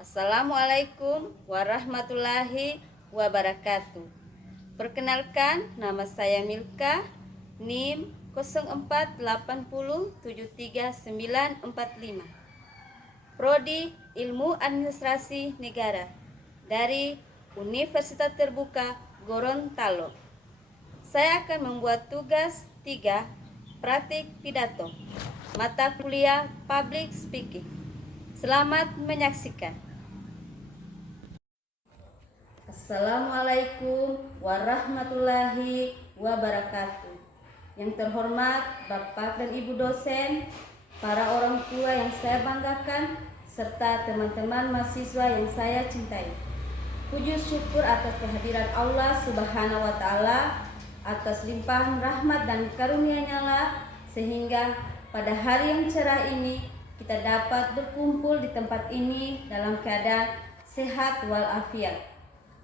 Assalamualaikum warahmatullahi wabarakatuh. Perkenalkan, nama saya Milka, NIM 048073945, Prodi Ilmu Administrasi Negara dari Universitas Terbuka Gorontalo. Saya akan membuat tugas 3 praktik pidato mata kuliah Public Speaking. Selamat menyaksikan. Assalamualaikum warahmatullahi wabarakatuh. Yang terhormat Bapak dan Ibu dosen, para orang tua yang saya banggakan, serta teman-teman mahasiswa yang saya cintai. Puji syukur atas kehadiran Allah Subhanahu wa Ta'ala, atas limpahan rahmat dan karunia-Nya lah, sehingga pada hari yang cerah ini kita dapat berkumpul di tempat ini dalam keadaan sehat walafiat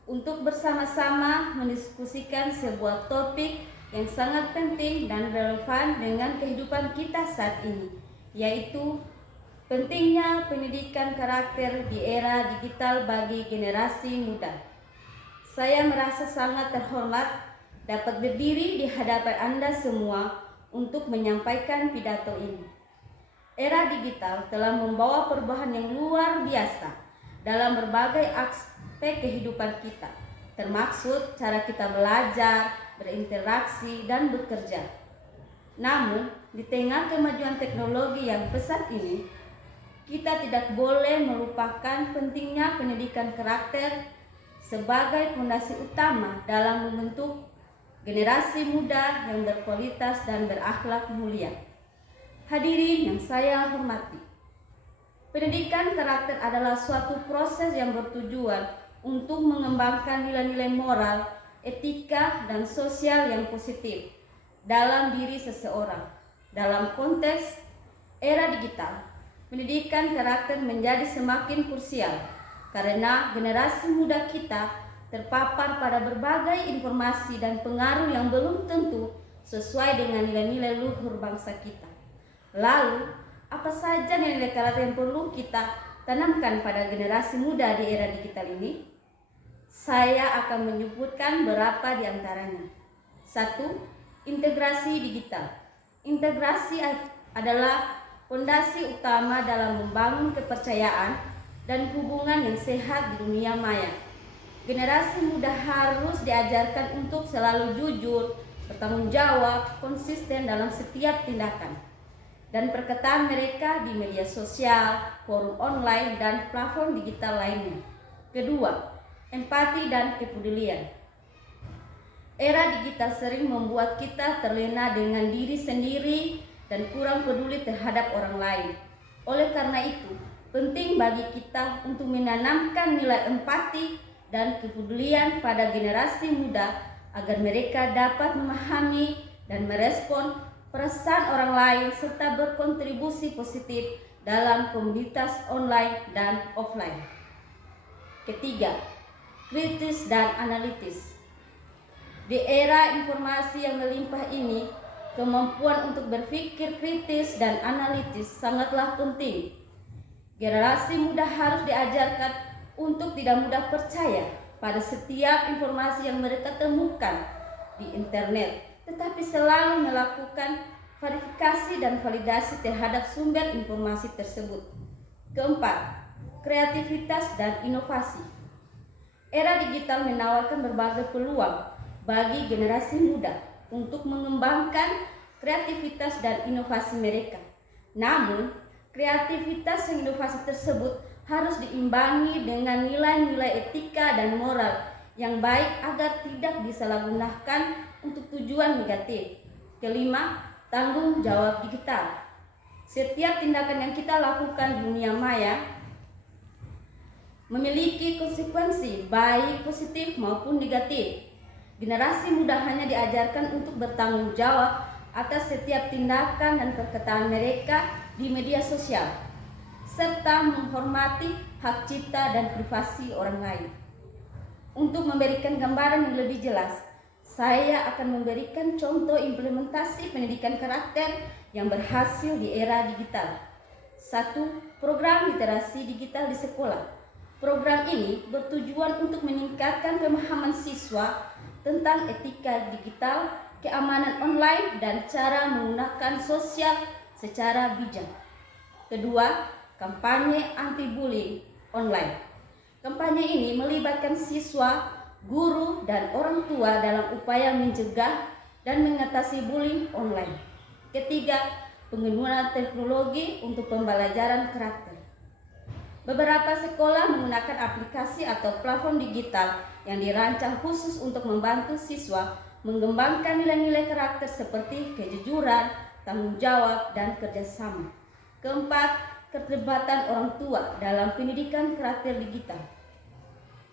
untuk bersama-sama mendiskusikan sebuah topik yang sangat penting dan relevan dengan kehidupan kita saat ini, yaitu pentingnya pendidikan karakter di era digital bagi generasi muda. Saya merasa sangat terhormat dapat berdiri di hadapan Anda semua untuk menyampaikan pidato ini. Era digital telah membawa perubahan yang luar biasa dalam berbagai aspek kehidupan kita, termasuk cara kita belajar, berinteraksi, dan bekerja. Namun, di tengah kemajuan teknologi yang pesat ini, kita tidak boleh melupakan pentingnya pendidikan karakter sebagai fondasi utama dalam membentuk generasi muda yang berkualitas dan berakhlak mulia. Hadirin yang saya hormati, pendidikan karakter adalah suatu proses yang bertujuan untuk mengembangkan nilai-nilai moral, etika, dan sosial yang positif dalam diri seseorang. Dalam konteks era digital, pendidikan karakter menjadi semakin krusial karena generasi muda kita terpapar pada berbagai informasi dan pengaruh yang belum tentu sesuai dengan nilai-nilai luhur bangsa kita. Lalu, apa saja nilai karakter yang perlu kita tanamkan pada generasi muda di era digital ini? Saya akan menyebutkan beberapa di antaranya. 1. Integrasi digital. Integrasi adalah fondasi utama dalam membangun kepercayaan dan hubungan yang sehat di dunia maya. Generasi muda harus diajarkan untuk selalu jujur, bertanggung jawab, konsisten dalam setiap tindakan dan perkataan mereka di media sosial, forum online, dan platform digital lainnya. Kedua, empati dan kepedulian. Era digital sering membuat kita terlena dengan diri sendiri dan kurang peduli terhadap orang lain. Oleh karena itu, penting bagi kita untuk menanamkan nilai empati dan kepedulian pada generasi muda agar mereka dapat memahami dan merespon perasaan orang lain serta berkontribusi positif dalam komunitas online dan offline. Ketiga, kritis dan analitis. Di era informasi yang melimpah ini, kemampuan untuk berpikir kritis dan analitis sangatlah penting. Generasi muda harus diajarkan untuk tidak mudah percaya pada setiap informasi yang mereka temukan di internet, tetapi selalu melakukan verifikasi dan validasi terhadap sumber informasi tersebut. Keempat, kreativitas dan inovasi. Era digital menawarkan berbagai peluang bagi generasi muda untuk mengembangkan kreativitas dan inovasi mereka. Namun, kreativitas dan inovasi tersebut harus diimbangi dengan nilai-nilai etika dan moral yang baik agar tidak disalahgunakan untuk tujuan negatif. Kelima, tanggung jawab digital. Setiap tindakan yang kita lakukan di dunia maya memiliki konsekuensi baik positif maupun negatif. Generasi muda hanya diajarkan untuk bertanggung jawab atas setiap tindakan dan perkataan mereka di media sosial, serta menghormati hak cipta dan privasi orang lain. Untuk memberikan gambaran yang lebih jelas, saya akan memberikan contoh implementasi pendidikan karakter yang berhasil di era digital. 1. Program literasi digital di sekolah. Program ini bertujuan untuk meningkatkan pemahaman siswa tentang etika digital, keamanan online, dan cara menggunakan sosial secara bijak. Kedua, kampanye anti-bullying online. Kampanye ini melibatkan siswa, guru, dan orang tua dalam upaya mencegah dan mengatasi bullying online. Ketiga, penggunaan teknologi untuk pembelajaran karakter. Beberapa sekolah menggunakan aplikasi atau platform digital yang dirancang khusus untuk membantu siswa mengembangkan nilai-nilai karakter seperti kejujuran, tanggung jawab, dan kerjasama. Keempat, keterlibatan orang tua dalam pendidikan karakter digital.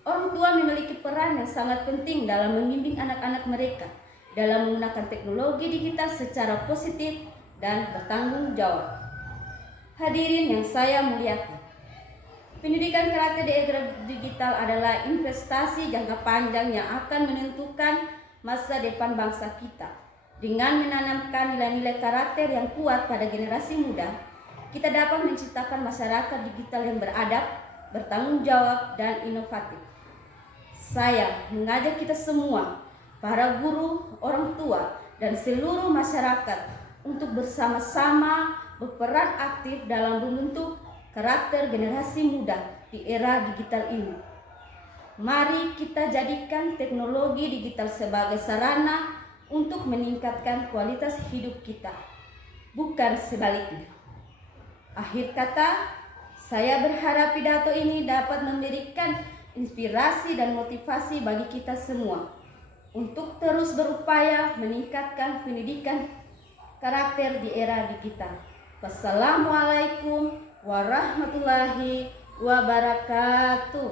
Orang tua memiliki peran yang sangat penting dalam membimbing anak-anak mereka dalam menggunakan teknologi digital secara positif dan bertanggung jawab. Hadirin yang saya muliakan, pendidikan karakter di era digital adalah investasi jangka panjang yang akan menentukan masa depan bangsa kita. Dengan menanamkan nilai-nilai karakter yang kuat pada generasi muda, kita dapat menciptakan masyarakat digital yang beradab, bertanggung jawab, dan inovatif. Saya mengajak kita semua, para guru, orang tua, dan seluruh masyarakat untuk bersama-sama berperan aktif dalam membentuk karakter generasi muda di era digital ini. Mari kita jadikan teknologi digital sebagai sarana untuk meningkatkan kualitas hidup kita, bukan sebaliknya. Akhir kata, saya berharap pidato ini dapat memberikan inspirasi dan motivasi bagi kita semua untuk terus berupaya meningkatkan pendidikan karakter di era digital. Wassalamualaikum warahmatullahi wabarakatuh.